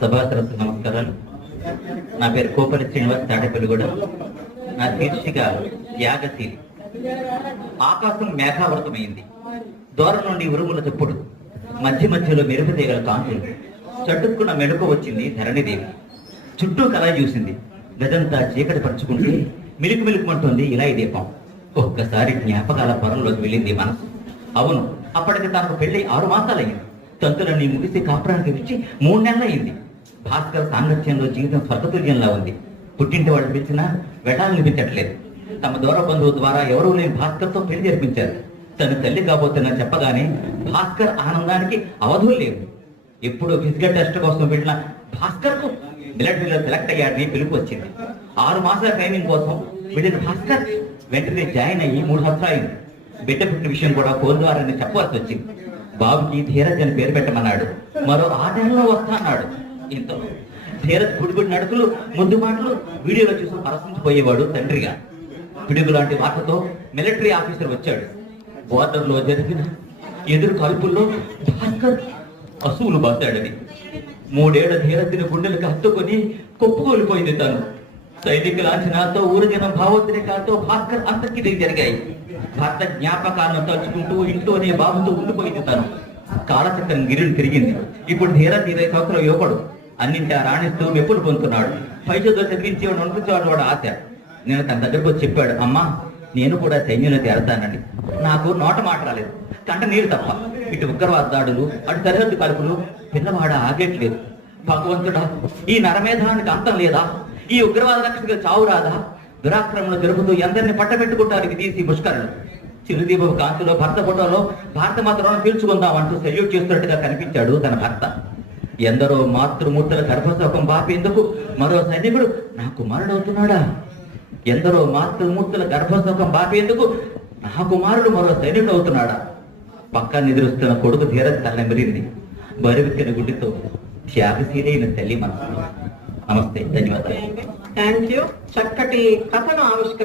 సభాసరస్సు నమస్కారాలు. నా పేరు కోపలి శ్రీనివాస్ తాడేపల్లిగూడ. నా శీర్షిక త్యాగశీలి ఆకాశం మేఘావృతమైంది. దూరం నుండి ఉరుముల చెప్పుడు. మధ్య మధ్యలో మెరుపు తీగల కాంతులు. చటుక్కున మెడుకు వచ్చింది ధరణిదేవి. చుట్టూ కళ చూసింది. గదంతా చీకటి పరుచుకుంటే మిలుకు మిలుకుమంటుంది ఇలా ఈ దీపం. ఒక్కసారి జ్ఞాపకాల పొరంలోకి వెళ్ళింది మనసు. అవును అప్పటికి తనకు పెళ్ళి ఆరు మాసాలయ్యింది. తంతులన్నీ ముగిసి కాపురానికి వచ్చి మూడు నెలలయ్యింది. భాస్కర్ సాంగత్యంలో జీవితం స్వర్గతుల్యంలా ఉంది. పుట్టింటి వాళ్ళు పిలిచినా వెళ్ళాలనిపించట్లేదు తమ దూర బంధువు ద్వారా ఎవరూ లేని భాస్కర్తో పెళ్ళి జరిపించారు. తన తల్లి కాబోతున్నా చెప్పగానే భాస్కర్ ఆనందానికి అవధులు లేవు. ఎప్పుడు ఫిజికల్ టెస్ట్ కోసం వెళ్ళిన భాస్కర్కు మిలిటరీలో సెలెక్ట్ అయ్యాడని పిలుపు వచ్చింది. ఆరు మాసాల ట్రైనింగ్ కోసం వెళ్ళిన భాస్కర్ వెంటనే జాయిన్ అయ్యి మూడు సంవత్సరాలు బిడ్డ పుట్టిన విషయం కూడా ఫోన్ ద్వారానే చెప్పవలసి వచ్చింది. బాబుకి ధీరజ్ అని పేరు పెట్టమన్నాడు. మరో ఆ వస్తా అన్నాడు. ఇంత ధీరజ్ గుడిగుడి నడుకులు ముందు మాటలు వీడియోలో చూసి పరసించిపోయేవాడు తండ్రిగా. పిడుగు లాంటి వార్తతో మిలిటరీ ఆఫీసర్ వచ్చాడు. బోర్డర్లో జరిగిన ఎదురు కాల్పుల్లో భాస్కర్ అసూలు బాసాడని మూడేళ్ళ ధీరతిని గుండెలకు హత్తుకొని కొప్పుకోలిపోయింది తను. సైనిక లాంఛనాలతో ఊరజన భావోద్రేకాలతో భాస్కర్ అంతకి జరిగాయి. భర్త జ్ఞాపకాలను తలుచుకుంటూ ఇంట్లోనే బాబుతో ఉండిపోయింది తను. కాలచక్రం గిరిని తిరిగింది. ఇప్పుడు ధీర తీరే సంవత్సరం యువకుడు. అన్నింటి రాణిస్తూ మెప్పులు పొందుతున్నాడు? పై చదువు చదివించేవాడు అనిపించేవాడు వాడు ఆశ. నేను తన దగ్గరకు వచ్చి చెప్పాడు అమ్మా నేను కూడా సైన్యంలో చేరతానండి. నాకు నోట మాట రాలేదు. కంట నీరు తప్ప. ఇటు ఉగ్రవాద దాడులు అటు సరిహద్దు కలుపులు పిల్లవాడ ఆగేట్లేదు. భగవంతుడా ఈ నరమేధానికి అంతం లేదా? ఈ ఉగ్రవాద రక్షకులు చావు రాదా? దురాక్రమణ జరుపుతూ ఎందరిని పట్టబెట్టుకుంటారు తీసి ముష్కరులు చిరుదీపపు కాంతిలో భర్త ఫోటోలో భారత మాత్రం పీల్చుకుందాం అంటూ సెల్యూట్ చేస్తున్నట్టుగా కనిపించాడు తన భర్త. ఎందరో మాతృమూర్తుల గర్భశోకం బాపేందుకు మరో సైనికుడు నా కుమారుడవుతున్నాడా ఎందరో మాతృమూర్తుల గర్భశోకం బాపేందుకు నా కుమారుడు మరో సైనికుడు అవుతున్నాడా? పక్క నిద్రిస్తున్న కొడుకు ధీరజ్ తల్లెమిరింది బరువెత్తిన గుడ్డితో త్యాగశీలైన తల్లి మనసు. నమస్తే ధన్యవాదాలు. థ్యాంక్ యూ చక్కటి కథను ఆవిష్కరి